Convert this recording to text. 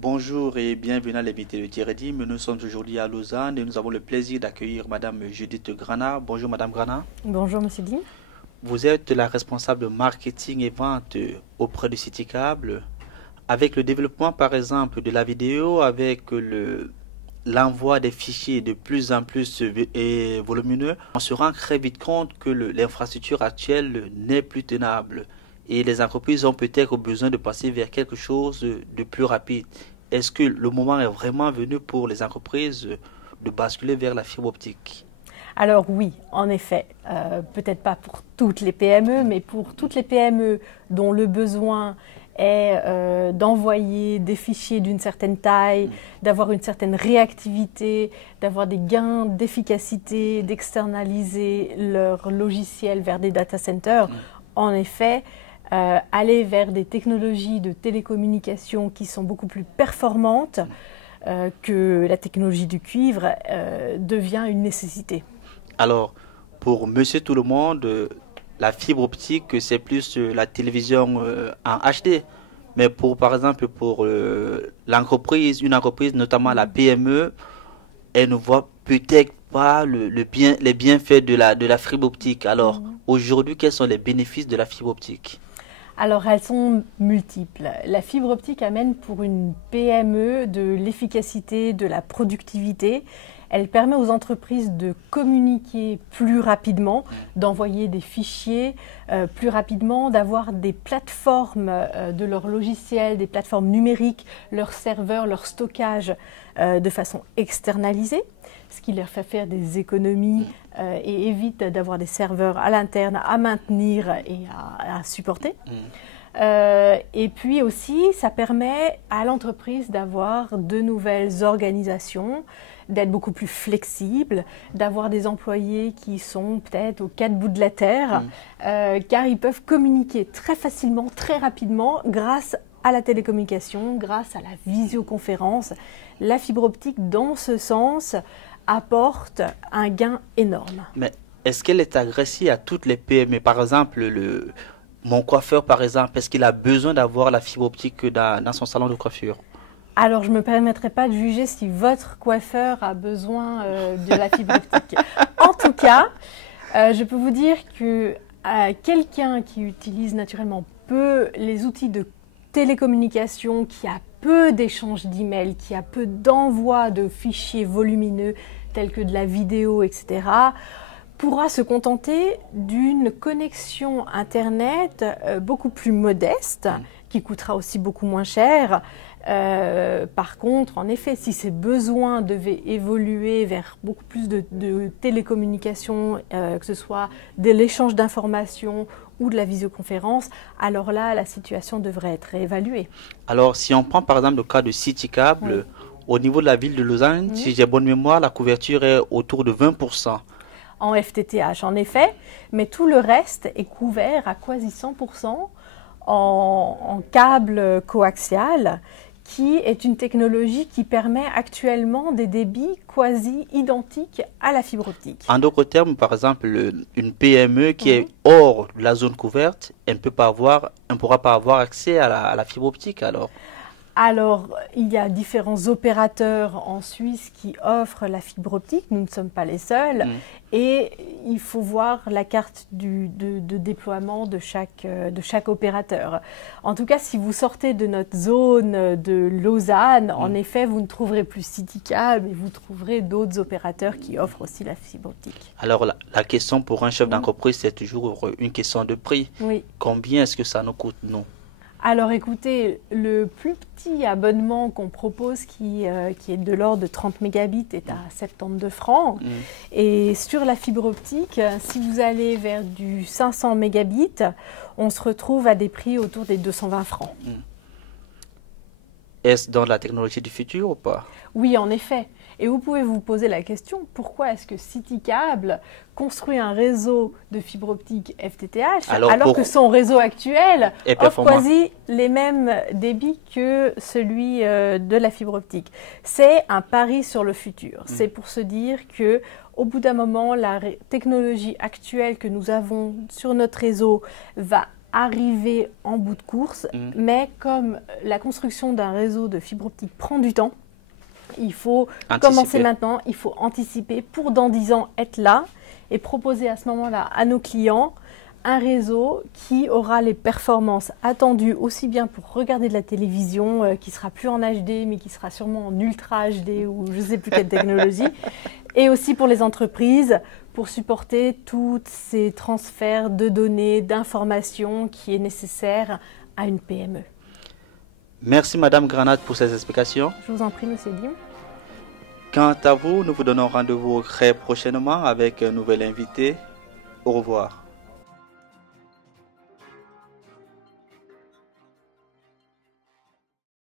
Bonjour et bienvenue à l'invité de Thierry. Nous sommes aujourd'hui à Lausanne et nous avons le plaisir d'accueillir Madame Judith Grana. Bonjour Madame Grana. Bonjour Monsieur Dim. Vous êtes la responsable marketing et vente auprès de CityCable. Avec le développement par exemple de la vidéo, avec l'envoi des fichiers de plus en plus volumineux, on se rend très vite compte que l'infrastructure actuelle n'est plus tenable. Et les entreprises ont peut-être besoin de passer vers quelque chose de plus rapide. Est-ce que le moment est vraiment venu pour les entreprises de basculer vers la fibre optique? Alors oui, en effet, peut-être pas pour toutes les PME, mais pour toutes les PME dont le besoin est d'envoyer des fichiers d'une certaine taille, d'avoir une certaine réactivité, d'avoir des gains d'efficacité, d'externaliser leur logiciel vers des data centers. En effet, aller vers des technologies de télécommunication qui sont beaucoup plus performantes que la technologie du cuivre devient une nécessité. Alors, pour monsieur tout le monde, la fibre optique, c'est plus la télévision en HD. Mais par exemple, pour l'entreprise, une entreprise, notamment la PME, elle ne voit peut-être pas les bienfaits de la fibre optique. Alors, aujourd'hui, quels sont les bénéfices de la fibre optique? Alors, elles sont multiples. La fibre optique amène pour une PME de l'efficacité, de la productivité. Elle permet aux entreprises de communiquer plus rapidement, d'envoyer des fichiers plus rapidement, d'avoir des plateformes de leur logiciel, des plateformes numériques, leurs serveurs, leur stockage de façon externalisée, ce qui leur fait faire des économies et évite d'avoir des serveurs à l'interne à maintenir et à supporter. Et puis aussi, ça permet à l'entreprise d'avoir de nouvelles organisations, d'être beaucoup plus flexible, d'avoir des employés qui sont peut-être aux quatre bouts de la terre, car ils peuvent communiquer très facilement, très rapidement, grâce à la télécommunication, grâce à la visioconférence. La fibre optique, dans ce sens, apporte un gain énorme. Mais est-ce qu'elle est agressive à toutes les PME? Par exemple, mon coiffeur, par exemple, est-ce qu'il a besoin d'avoir la fibre optique dans son salon de coiffure? Alors, je ne me permettrai pas de juger si votre coiffeur a besoin de la fibre optique. En tout cas, je peux vous dire que quelqu'un qui utilise naturellement peu les outils de télécommunication, qui a peu d'échanges d'emails, qui a peu d'envoi de fichiers volumineux tels que de la vidéo, etc., pourra se contenter d'une connexion Internet beaucoup plus modeste, qui coûtera aussi beaucoup moins cher. Par contre, en effet, si ces besoins devaient évoluer vers beaucoup plus de télécommunications, que ce soit de l'échange d'informations ou de la visioconférence, alors là, la situation devrait être réévaluée. Alors, si on prend par exemple le cas de CityCable, au niveau de la ville de Lausanne, si j'ai bonne mémoire, la couverture est autour de 20%. En FTTH, en effet, mais tout le reste est couvert à quasi 100% en câble coaxial, qui est une technologie qui permet actuellement des débits quasi identiques à la fibre optique. En d'autres termes, par exemple, une PME qui est hors de la zone couverte, elle ne pourra pas avoir accès à la fibre optique alors? Alors, il y a différents opérateurs en Suisse qui offrent la fibre optique. Nous ne sommes pas les seuls. Et il faut voir la carte de déploiement de chaque opérateur. En tout cas, si vous sortez de notre zone de Lausanne, en effet, vous ne trouverez plus CityCable, mais vous trouverez d'autres opérateurs qui offrent aussi la fibre optique. Alors, la question pour un chef d'entreprise, c'est toujours une question de prix. Oui. Combien est-ce que ça nous coûte, nous? Alors écoutez, le plus petit abonnement qu'on propose qui est de l'ordre de 30 mégabits est à 72 francs. Et sur la fibre optique, si vous allez vers du 500 mégabits, on se retrouve à des prix autour des 220 francs. Est-ce dans la technologie du futur ou pas? Oui, en effet. Et vous pouvez vous poser la question, pourquoi est-ce que CityCable construit un réseau de fibre optique FTTH alors que son réseau actuel offre quasi les mêmes débits que celui de la fibre optique? C'est un pari sur le futur. C'est pour se dire que au bout d'un moment, la technologie actuelle que nous avons sur notre réseau va arriver en bout de course, mais comme la construction d'un réseau de fibre optique prend du temps, il faut commencer maintenant, il faut anticiper pour dans 10 ans être là et proposer à ce moment-là à nos clients un réseau qui aura les performances attendues aussi bien pour regarder de la télévision, qui sera plus en HD mais qui sera sûrement en Ultra HD ou je ne sais plus quelle technologie, et aussi pour les entreprises pour supporter tous ces transferts de données, d'informations qui est nécessaire à une PME. Merci Madame Granat pour ces explications. Je vous en prie, Monsieur Lim. Quant à vous, nous vous donnons rendez-vous très prochainement avec un nouvel invité. Au revoir.